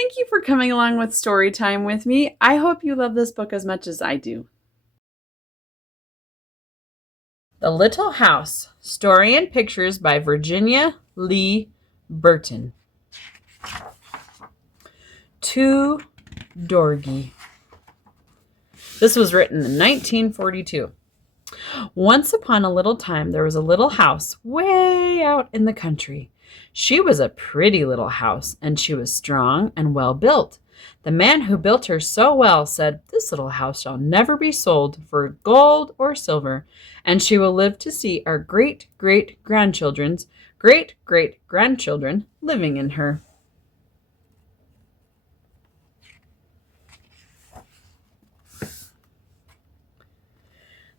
Thank you for coming along with story time with me. I hope you love this book as much as I do. The Little House, Story and Pictures by Virginia Lee Burton. To Dorgy. This was written in 1942. Once upon a little time, there was a little house way out in the country. She was a pretty little house, and she was strong and well built. The man who built her so well said, "This little house shall never be sold for gold or silver, and she will live to see our great-great-grandchildren's great-great-grandchildren living in her."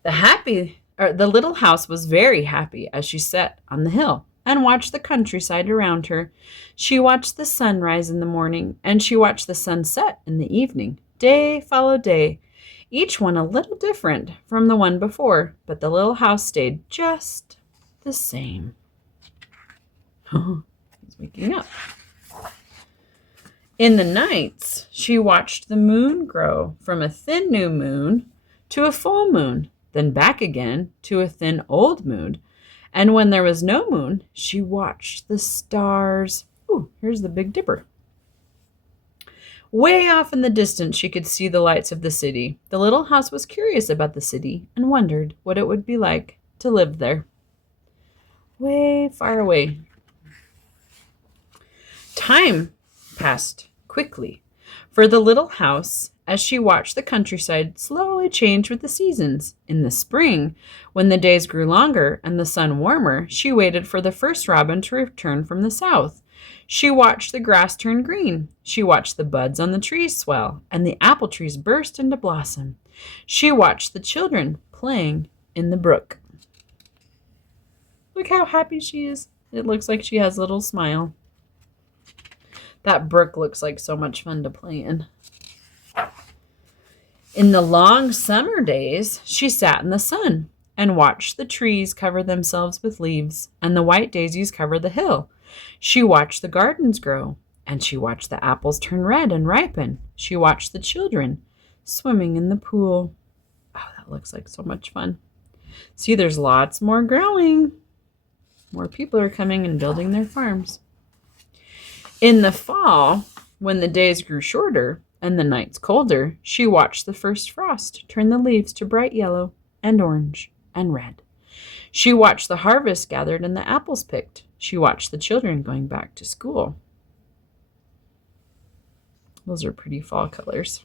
The little house was very happy as she sat on the hill and watched the countryside around her. She watched the sun rise in the morning, and she watched the sun set in the evening. Day followed day, each one a little different from the one before, but the little house stayed just the same. He's waking up. In the nights, she watched the moon grow from a thin new moon to a full moon, then back again to a thin old moon. And when there was no moon, she watched the stars. Ooh, here's the Big Dipper. Way off in the distance, she could see the lights of the city. The little house was curious about the city and wondered what it would be like to live there. Way far away. Time passed quickly for the little house as she watched the countryside slowly change with the seasons. In the spring, when the days grew longer and the sun warmer, she waited for the first robin to return from the south. She watched the grass turn green. She watched the buds on the trees swell and the apple trees burst into blossom. She watched the children playing in the brook. Look how happy she is. It looks like she has a little smile. That brook looks like so much fun to play in. In the long summer days, she sat in the sun and watched the trees cover themselves with leaves and the white daisies cover the hill. She watched the gardens grow, and she watched the apples turn red and ripen. She watched the children swimming in the pool. Oh, that looks like so much fun. See, there's lots more growing. More people are coming and building their farms. In the fall, when the days grew shorter and the nights colder, she watched the first frost turn the leaves to bright yellow and orange and red. She watched the harvest gathered and the apples picked. She watched the children going back to school. Those are pretty fall colors.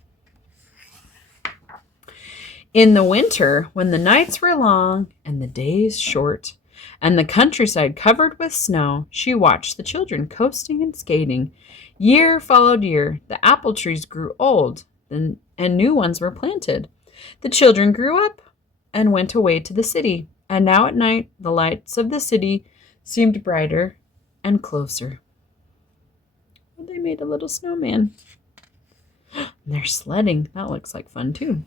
In the winter, when the nights were long and the days short, and the countryside covered with snow, she watched the children coasting and skating. Year followed year. The apple trees grew old, and new ones were planted. The children grew up and went away to the city, and now at night the lights of the city seemed brighter and closer. They made a little snowman. They're sledding. That looks like fun too.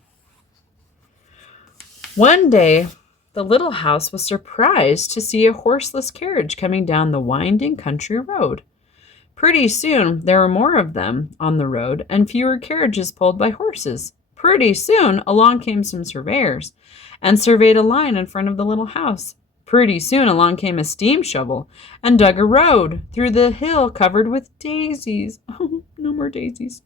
One day, the little house was surprised to see a horseless carriage coming down the winding country road. Pretty soon, there were more of them on the road and fewer carriages pulled by horses. Pretty soon, along came some surveyors and surveyed a line in front of the little house. Pretty soon, along came a steam shovel and dug a road through the hill covered with daisies. Oh, no more daisies.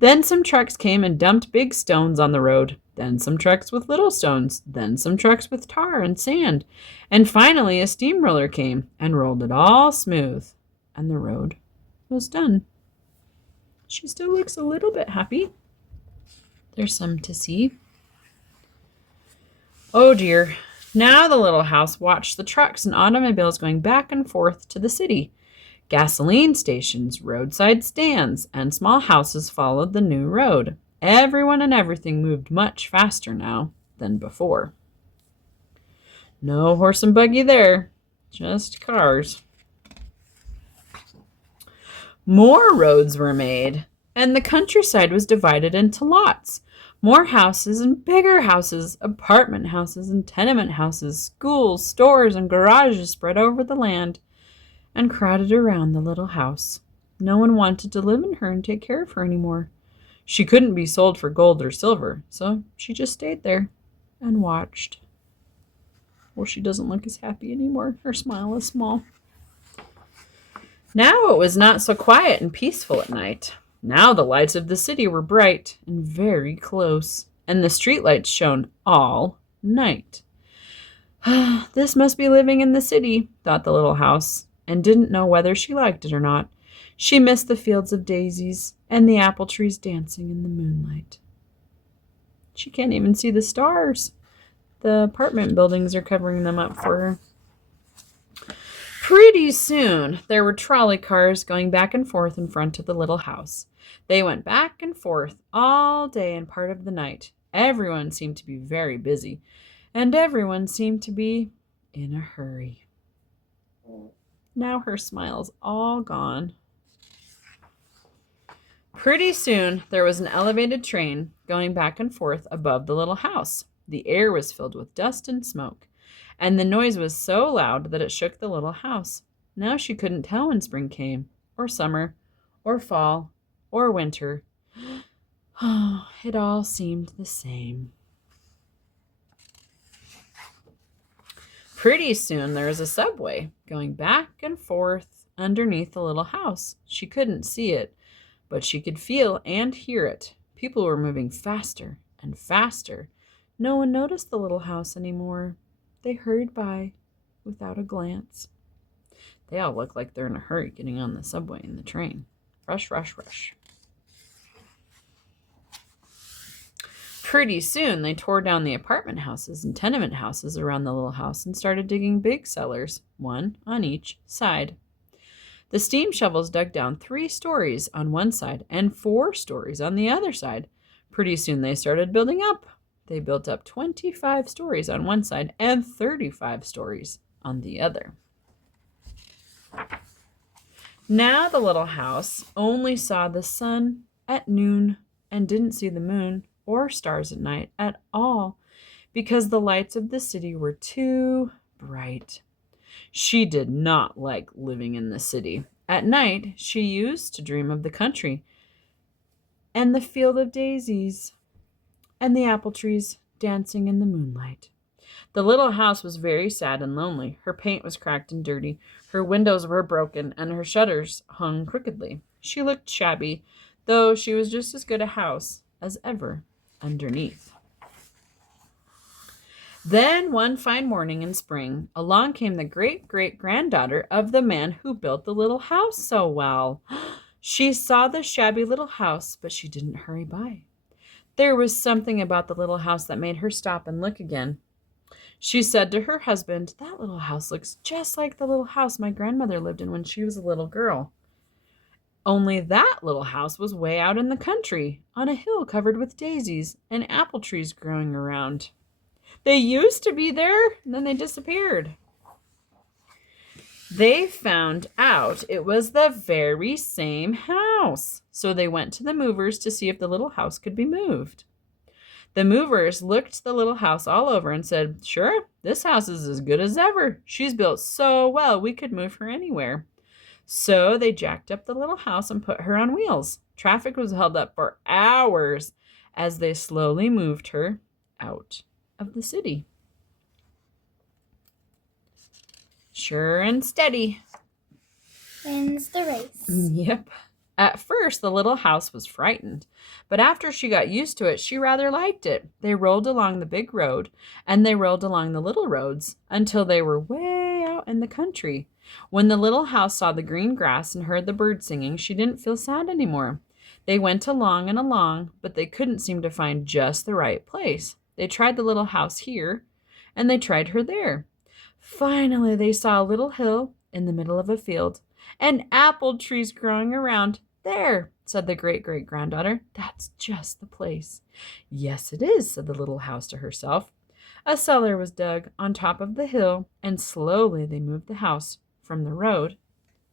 Then some trucks came and dumped big stones on the road. Then some trucks with little stones. Then some trucks with tar and sand. And finally a steamroller came and rolled it all smooth. And the road was done. She still looks a little bit happy. There's some to see. Oh dear. Now the little house watched the trucks and automobiles going back and forth to the city. Gasoline stations, roadside stands, and small houses followed the new road. Everyone and everything moved much faster now than before. No horse and buggy there, just cars. More roads were made, and the countryside was divided into lots. More houses and bigger houses, apartment houses and tenement houses, schools, stores, and garages spread over the land and crowded around the little house. No one wanted to live in her and take care of her anymore. She couldn't be sold for gold or silver, so she just stayed there and watched. Well, she doesn't look as happy anymore. Her smile is small. Now it was not so quiet and peaceful at night. Now the lights of the city were bright and very close, and the streetlights shone all night. This must be living in the city, thought the little house, and didn't know whether she liked it or not. She missed the fields of daisies and the apple trees dancing in the moonlight. She can't even see the stars. The apartment buildings are covering them up for her. Pretty soon, there were trolley cars going back and forth in front of the little house. They went back and forth all day and part of the night. Everyone seemed to be very busy, and everyone seemed to be in a hurry. Now her smile's all gone. Pretty soon, there was an elevated train going back and forth above the little house. The air was filled with dust and smoke, and the noise was so loud that it shook the little house. Now she couldn't tell when spring came, or summer, or fall, or winter. It all seemed the same. Pretty soon there was a subway going back and forth underneath the little house. She couldn't see it, but she could feel and hear it. People were moving faster and faster. No one noticed the little house anymore. They hurried by without a glance. They all look like they're in a hurry getting on the subway and the train. Rush, rush, rush. Pretty soon, they tore down the apartment houses and tenement houses around the little house and started digging big cellars, one on each side. The steam shovels dug down 3 stories on one side and 4 stories on the other side. Pretty soon, they started building up. They built up 25 stories on one side and 35 stories on the other. Now the little house only saw the sun at noon and didn't see the moon or stars at night at all because the lights of the city were too bright. She did not like living in the city. At night, she used to dream of the country and the field of daisies and the apple trees dancing in the moonlight. The little house was very sad and lonely. Her paint was cracked and dirty. Her windows were broken, and her shutters hung crookedly. She looked shabby, though she was just as good a house as ever underneath. Then, one fine morning in spring, along came the great-great-granddaughter of the man who built the little house so well. She saw the shabby little house, but she didn't hurry by. There was something about the little house that made her stop and look again. She said to her husband, "That little house looks just like the little house my grandmother lived in when she was a little girl. Only that little house was way out in the country, on a hill covered with daisies and apple trees growing around. They used to be there, and then they disappeared." They found out it was the very same house, so they went to the movers to see if the little house could be moved. The movers looked the little house all over and said, "Sure, this house is as good as ever. She's built so well we could move her anywhere." So they jacked up the little house and put her on wheels. Traffic was held up for hours as they slowly moved her out of the city. Sure and steady wins the race. Yep. At first, the little house was frightened, but after she got used to it, she rather liked it. They rolled along the big road, and they rolled along the little roads until they were way out in the country. When the little house saw the green grass and heard the birds singing, she didn't feel sad anymore. They went along and along, but they couldn't seem to find just the right place. They tried the little house here, and they tried her there. Finally, they saw a little hill in the middle of a field and apple trees growing around. "There," said the great-great-granddaughter. "That's just the place." "Yes, it is," said the little house to herself. A cellar was dug on top of the hill, and slowly they moved the house from the road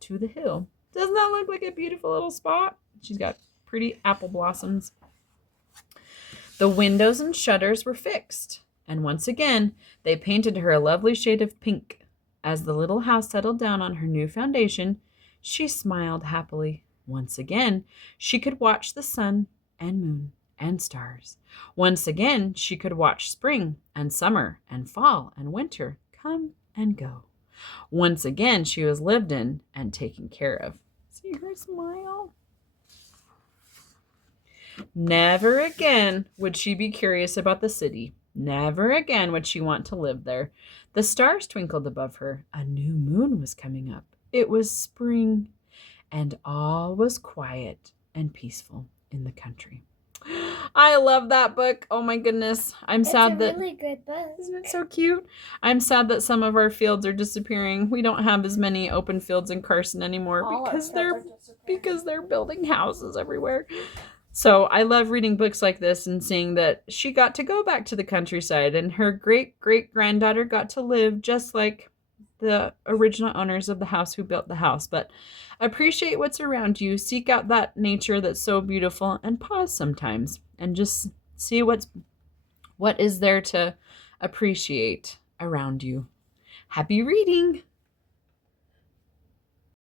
to the hill. Doesn't that look like a beautiful little spot? She's got pretty apple blossoms. The windows and shutters were fixed, and once again they painted her a lovely shade of pink. As the little house settled down on her new foundation, she smiled happily Once again, she could watch the sun and moon and stars. Once again, she could watch spring and summer and fall and winter come and go. Once again, she was lived in and taken care of. See her smile? Never again would she be curious about the city. Never again would she want to live there. The stars twinkled above her. A new moon was coming up. It was spring, and all was quiet and peaceful in the country. I love that book. Oh my goodness. I'm sad that... It's a really good book. Isn't it so cute? I'm sad that some of our fields are disappearing. We don't have as many open fields in Carson anymore because they're building houses everywhere. So I love reading books like this and seeing that she got to go back to the countryside and her great-great-granddaughter got to live just like the original owners of the house who built the house. But appreciate what's around you. Seek out that nature that's so beautiful and pause sometimes and just see what is there to appreciate around you. Happy reading!